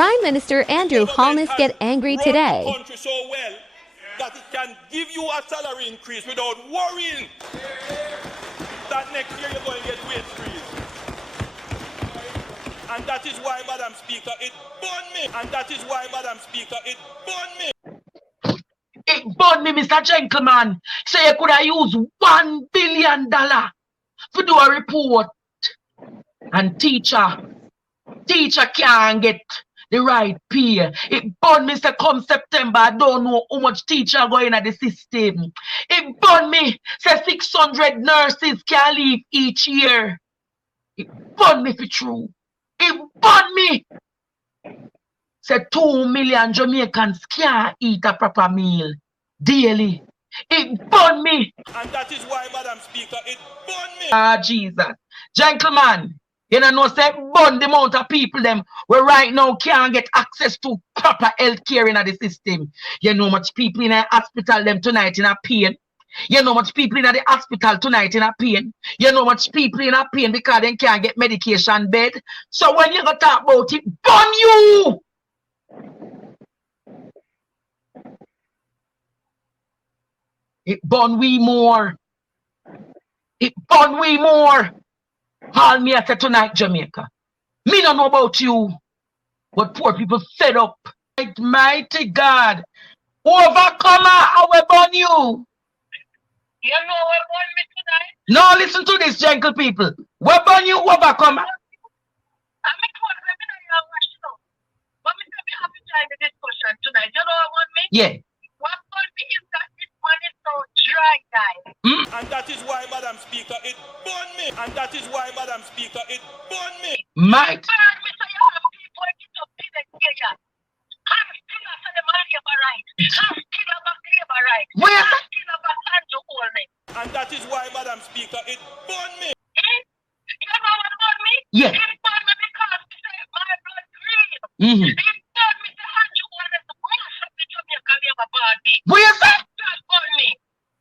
Prime Minister Andrew Holness get angry today. The country so well that it can give you a salary increase without worrying that next year you're going to get wage freeze. And that is why, Madam Speaker, it burned me. And that is why, Madam Speaker, it burned me. It burned me, Mr. Gentleman. So you could have used $1 billion to do a report. And teacher can't get the right pay. It burned me, say come September, I don't know how much teacher going at the system. It burned me, say 600 nurses can leave each year. It burned me for true. It burned me. Say 2 million Jamaicans can't eat a proper meal daily. It burned me. And that is why, Madam Speaker, it burned me. Ah, Jesus. Gentlemen, you know, say burn the amount of people them where right now can't get access to proper health care in the system. You know much people in a hospital them tonight in a pain. You know much people in the hospital tonight in a pain. You know much people in a pain because they can't get medication bed. So when you go talk about it, burn you! It burn we more. It burn we more. All me I say tonight, Jamaica. Me don't know about you, but poor people fed up. Mighty God. Overcomer, I will burn you. You know what burn me tonight? No, listen to this, gentle people. We burn you, overcomer. But me say me have to join the discussion tonight. You know what burn me? Yeah. What burn me is that this man is so dry, guys. And that is why, Madam Speaker, it burned me. And that is why, Madam Speaker, it burned me. Might. Burn me so you have people get up in the area. I'm still a say the labor right. I'm still about labor right. Where? I'm still about Andrew Holness. And that is why, Madam Speaker, it burned me. You know what burn me? Yeah. It burnn me because me say my blood green. Mm-hmm. It burnn me say Andrew Holness mash up the Jamaica Labour Party. Where you say? That burn me.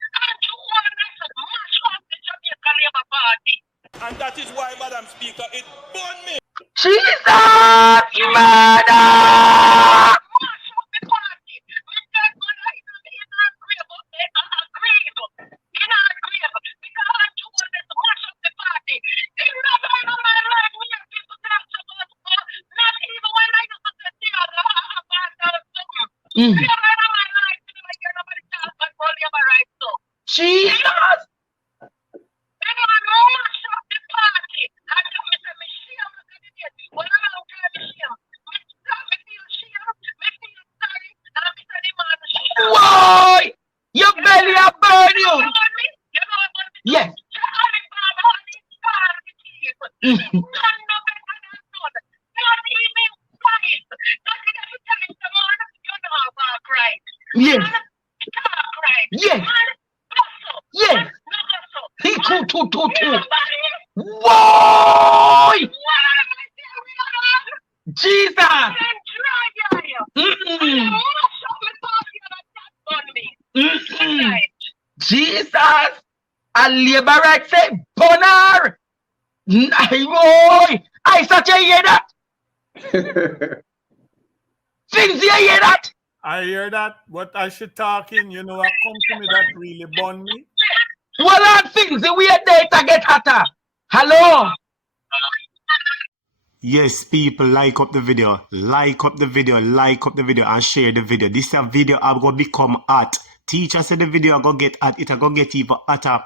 Andrew Holness mash up the Jamaica Labour Party. And that is why, Madam Speaker, it burned me. Jesus, murder! Mash up the party. Me dead mother in a grave up there, a grave. In a grave. Because Andrew Holness mash up the party. In never in my life we have people talk about not even when I used to say theater about something. Never in my life did I hear nobody talk about labor rights so. Jesus! Anyone mash up the party. And me say me shame look at it. When I'm out there me shame. Me feel shame. Me feel sorry. And me say the man shame. Why? Your belly will burn you! You know what me? You know what me? Yes. The Alibaba honey scar the teeth. None no better than none. Not even Christ. Not even if you tell him the man, you know how walk right. Yes. Talk right. Yes. Man, gossip. Yes. No gossip. He too. Everybody. Why? What am I saying? We don't know. Jesus! And dry eye. And mash up my party and attack on me. Tonight. Jesus! A labor right say, Bonner! Boy! I such a hear that! Things you hear that? I hear that, but as she talking, you know what come to me that really burn me? Well, on things the weird data get hotter. Hello? Yes, people, like up the video, and share the video. This a video I'm gonna become hot. Teacher said the video I go get hot, it go get even hotter.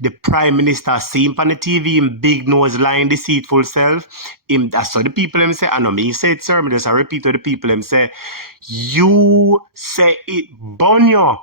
The Prime Minister see him on the TV, him big nose lying deceitful self. Him that's what the people him say. I know me say it, sir, but just I repeat what the people him say. You say it burn you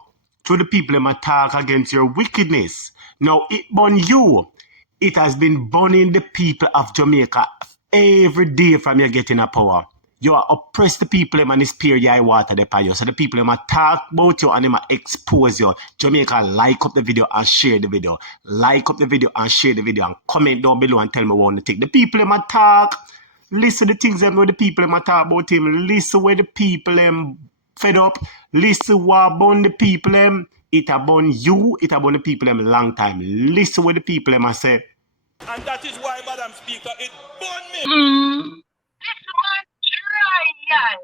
to the people him attack against your wickedness. Now it burn you. It has been burning the people of Jamaica every day from you getting a power. You are oppress the people them and spear your water upon you. So the people them talk about you and them expose you. Jamaica, like up the video and share the video. Like up the video and share the video and comment down below and tell me what you think. The people them talk. Listen to the things them where the people them talk about him. Listen where the people them fed up. Listen what about the people them. It about you, it about the people them long time. Listen what the people them say. And that is why, Madam Speaker, it burned me. This man dry, y'all.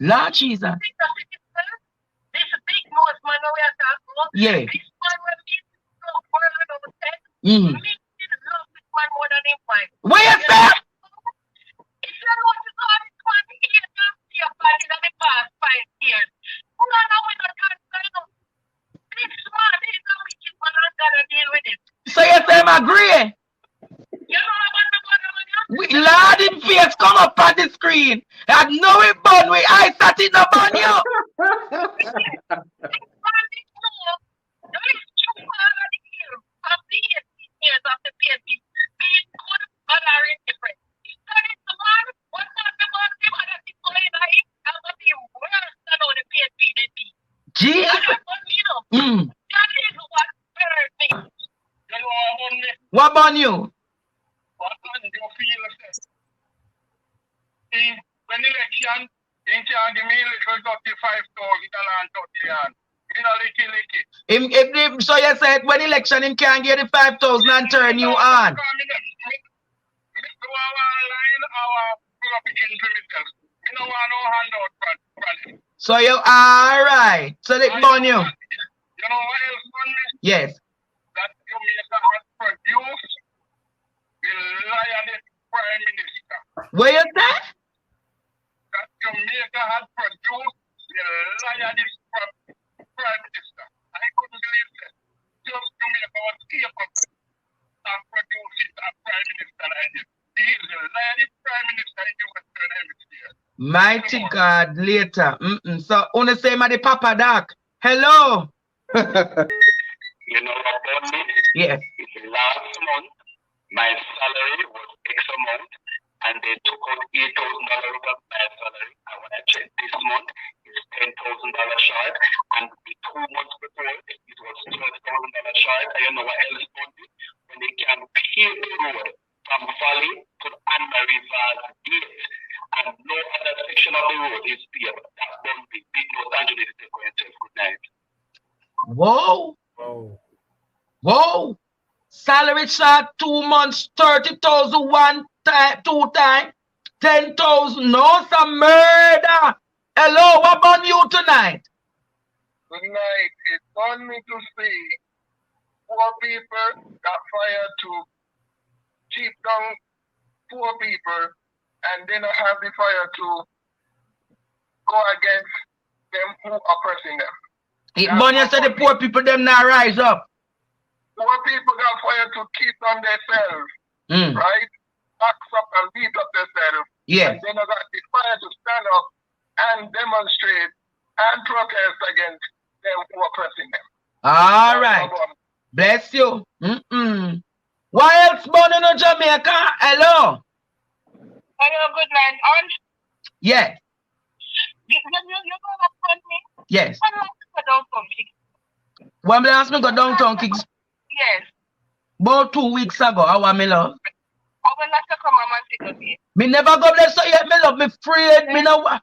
Lord Jesus. This big nose man we are talking about. Yeah. This man will be so worried about sex. Mm. Me didn't love this man more than him wife. What you say? If you know to go this man here can see a body in the past 5 years. Who don't know with the cancer? This man is a wicked man and gotta deal with it. So you say I'm agree? You know about the bottom of you? Lord, him face come up on the screen. I know it burn we I sat in the burn you. Jesus. Mm. What burn you? When election, he can give me little $35,000 and $30,000. You know, licky. So you said when election him can't get the 5,000 and turn you on. So you alright. So they burn you. You know what else burn me? Yes. That Jamaica has produced the lioness prime minister. Where you that? That Jamaica had produced the lioness prime minister. I couldn't believe that. Just Jamaica was capable of producing a prime minister like this. He is the lioness prime minister in the Western Hemisphere. Mighty God, later. So, only say my the Papa Doc. Hello. You know what about me? Yes. Last month, my salary was X amount, and they took out $8,000 of my salary. And when I checked this month, it's $10,000 short, and the 2 months before, it was $12,000 short. I don't know what else about it. When they can pave the road from Valley to Anna River's gate, and no other section of the road is paved. That's one big Los Angeles. Good night. Whoa. Wow. Whoa. Salary short 2 months, 30,000 one time, 2 times, 10,000. No, some murder. Hello, what about you tonight? Good night. It on me to see poor people got fired to keep down poor people, and then I have the fire to go against them who are oppressing them. Bonnie said the poor people them now rise up. Poor people got fired to keep on themselves, right? Box up and beat up themselves. Yes. And then I got the fire to stand up and demonstrate and protest against them who are oppressing them. All right. Bless you. What else born in Jamaica? Hello. Hello, good night. Aunt? Yes. You gonna phone me? Yes. When last you go downtown Kicks? When last me go downtown Kicks? Yes. About 2 weeks ago, how am I love? I will not come on and take a day. Me never go there so yet, me love me afraid, me know what.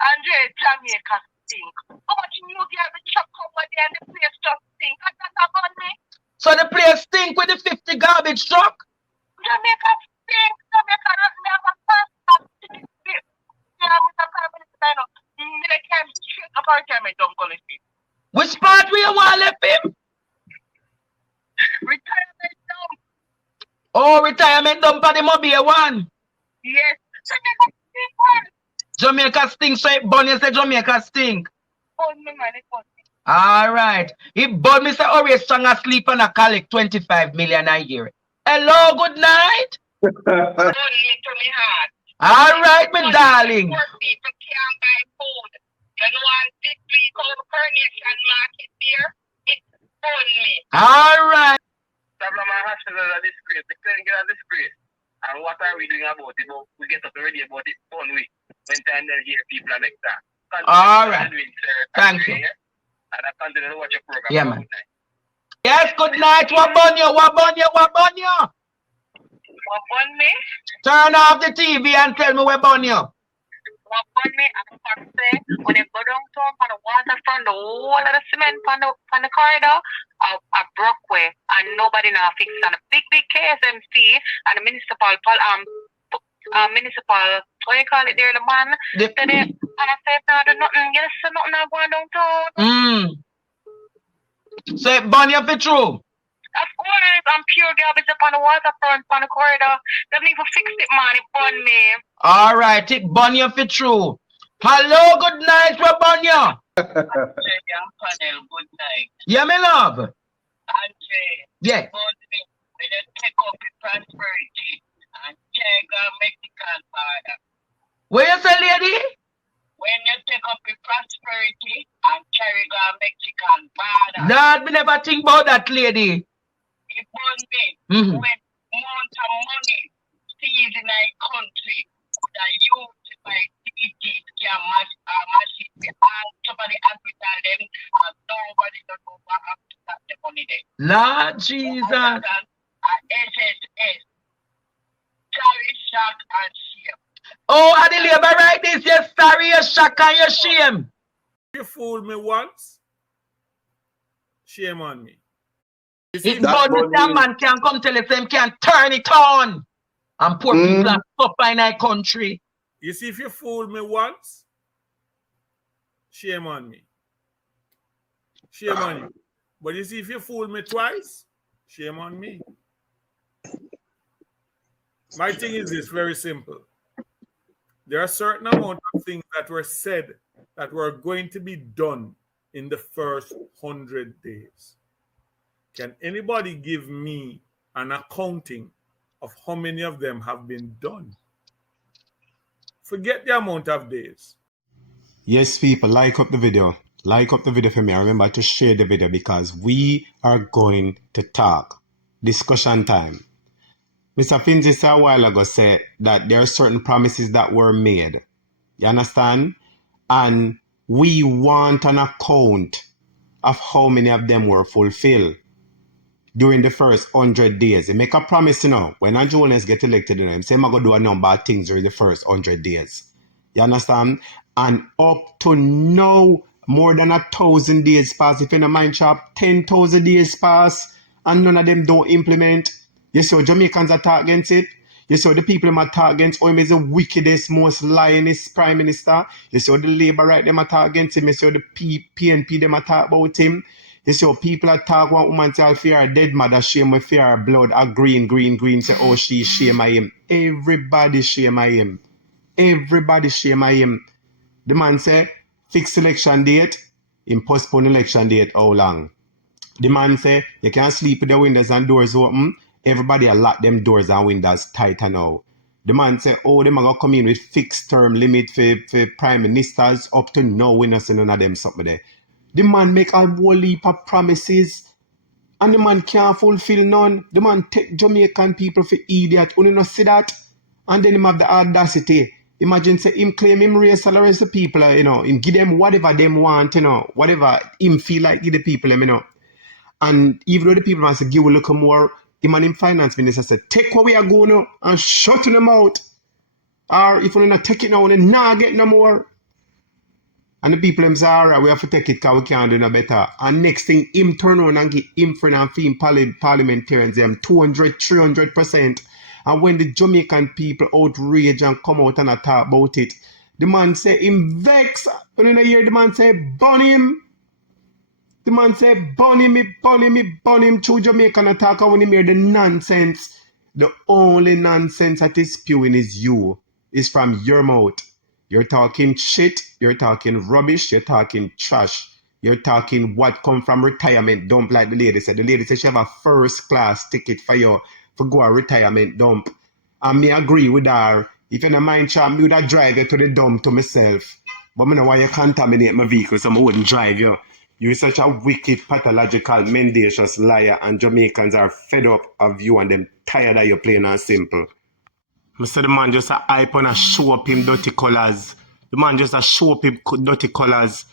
Andre, Jamaica stink. How much you get the truck over there and the place just stink? And that's about me. So the place stink with the 50 garbage truck? Jamaica stink. Jamaica don't never first stop. Which part we want to left him? Retirement dump. Oh, retirement dump for the mobile one. Yes. Jamaica stink, man. Jamaica stink, so it Bonnie say Jamaica stink. Oh, no, man, it was. All right. If Bud me say always strong asleep and I collect 25 million a year. Hello, good night. Only to me heart. All right, my darling. Poor people can't buy food. You know, on this week on Coronation Market there, it's only. All right. Problem I have is a disgrace. The clinic is a disgrace. And what are we doing about it? We get up already about it one week. When time they hear people and make that. All right. Thank you. And I continue to watch your program. Yeah, man. Yes, good night. What bun you? What bun you? What bun you? What bun me? Turn off the TV and tell me where bun you. What bun me? I'm say when they go downtown on the waterfront, the whole of the cement on the corridor, a broke way, and nobody now fix it. And a big KSMC and the municipal what you call it there, the man. The- So they, and I said, no, do nothing, you see nothing not going downtown. So it burn you for true. Of course, I'm pure garbage up on the waterfront, on the corridor. They haven't even fixed it, man. It burned me. All right, it burn you for true. Hello, good night, we burn you. Panel, good night. Yeah, me love. Andre, Yeah. when you take up the prosperity and check our Mexican border. Where you say, lady? When you take up the prosperity and carry our Mexican border. Lord, me never think about that, lady. It won't be Mhm. when amount of money sees in our country that used by DJs can mash it. And somebody advertise them and nobody don't know what happened to that the money there. Lord Jesus. SSS, carry shock and shame. Oh, and the labor right this, you sorry, you shock and you shame. You fooled me once, shame on me. You see, It's about this money- man can come tell us him can turn it on. And poor people are suffer in our country. you see, if you fooled me once, shame on me. Shame on you. But you see, if you fooled me twice, shame on me. My thing is this, very simple. There are a certain amount of things that were said that were going to be done in the first 100 days. Can anybody give me an accounting of how many of them have been done? Forget the amount of days. Yes, people, like up the video. Like up the video for me. Remember to share the video because we are going to talk. Discussion time. Mr. Finzi said a while ago said that there are certain promises that were made. You understand? And we want an account of how many of them were fulfilled during the first 100 days. They make a promise, you know, when a Jonas get elected, you know, say, I'm going to do a number of things during the first 100 days. You understand? And up to now, more than 1,000 days pass. If you don't mind, chap, 10,000 days pass, and none of them don't implement. You see how Jamaicans attack against it? You see how the people them attack against him is the wickedest, most lioness prime minister? You see how the Labour right them attack against him? You see how the PNP them attack about him? You see how people attack one woman tell fear her dead mother, shame with fear her blood, a green, say, oh, she shame of him. Everybody shame of him. Everybody shame of him. The man say, fix election date, him postpone election date, how long? The man say, you can't sleep with the windows and doors open. Everybody lock them doors and windows tighter now. The man say, oh, them are going to come in with fixed term limit for prime ministers. Up to now, we not see none of them something there. The man make a whole heap of promises and the man can't fulfill none. The man take Jamaican people for idiot. You not see that? And then him have the audacity. Imagine say him claim him raise salaries to people, you know, him give them whatever them want, you know, whatever him feel like give the people, you know. And even though the people must give a little more, him and him finance minister said, take what we are going now and shut them out. Or if we not take it now, we not get no more. And the people them say, all right, we have to take it because we can't do no better. And next thing, him turn around and give him friend and fee parliamentarians them 200, 300%. And when the Jamaican people outrage and come out and talk about it, the man say him vex. When you hear the man say, burn him. The man say, burn him to Jamaican attack. And when he hear the nonsense, the only nonsense that is spewing is you. Is from your mouth. You're talking shit, you're talking rubbish, you're talking trash. You're talking what come from retirement dump like the lady said. The lady said she have a first class ticket for you for go a retirement dump. And me agree with her. If you don't mind, me would have drive you to the dump to myself. But I know why you contaminate my vehicle, so I wouldn't drive you. You're such a wicked, pathological, mendacious liar, and Jamaicans are fed up of you and them tired of you playing and simple. Mr. The man just a hype and a show up him dirty colors. The man just a show up him dirty colors.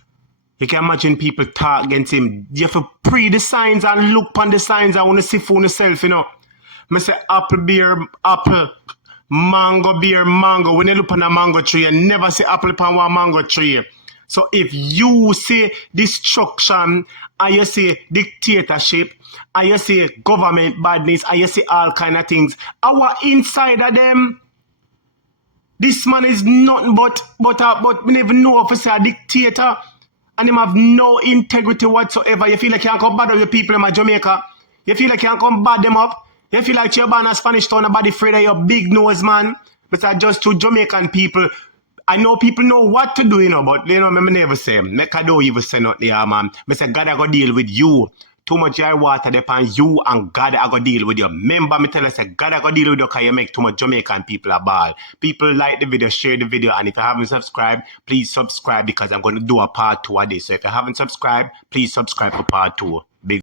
You can imagine people talk against him. You have to pre the signs and look upon the signs and want to see for yourself, you know. I say apple, beer, apple, mango, beer, mango. When you look on a mango tree, you never see apple upon one mango tree. So if you see destruction and you see dictatorship and you see government badness and you see all kind of things, our inside of them, This man is nothing but we never know if it's a dictator and him have no integrity whatsoever. You feel like you can't come bad up your people in Jamaica. You feel like you can't come bad them up. You feel like you're born a Spanish town, nobody afraid of your big nose, man. But I just to Jamaican people. I know people know what to do, you know, but you know, me never say, make I don't even say nothing here, man. Me say, God, I go deal with you. Too much high water depend you and God, I go deal with you. Remember, me tell you, say, God, I go deal with you because you make too much Jamaican people a ball. People like the video, share the video, and if you haven't subscribed, please subscribe because I'm going to do a part 2 of this. So if you haven't subscribed, please subscribe for part 2.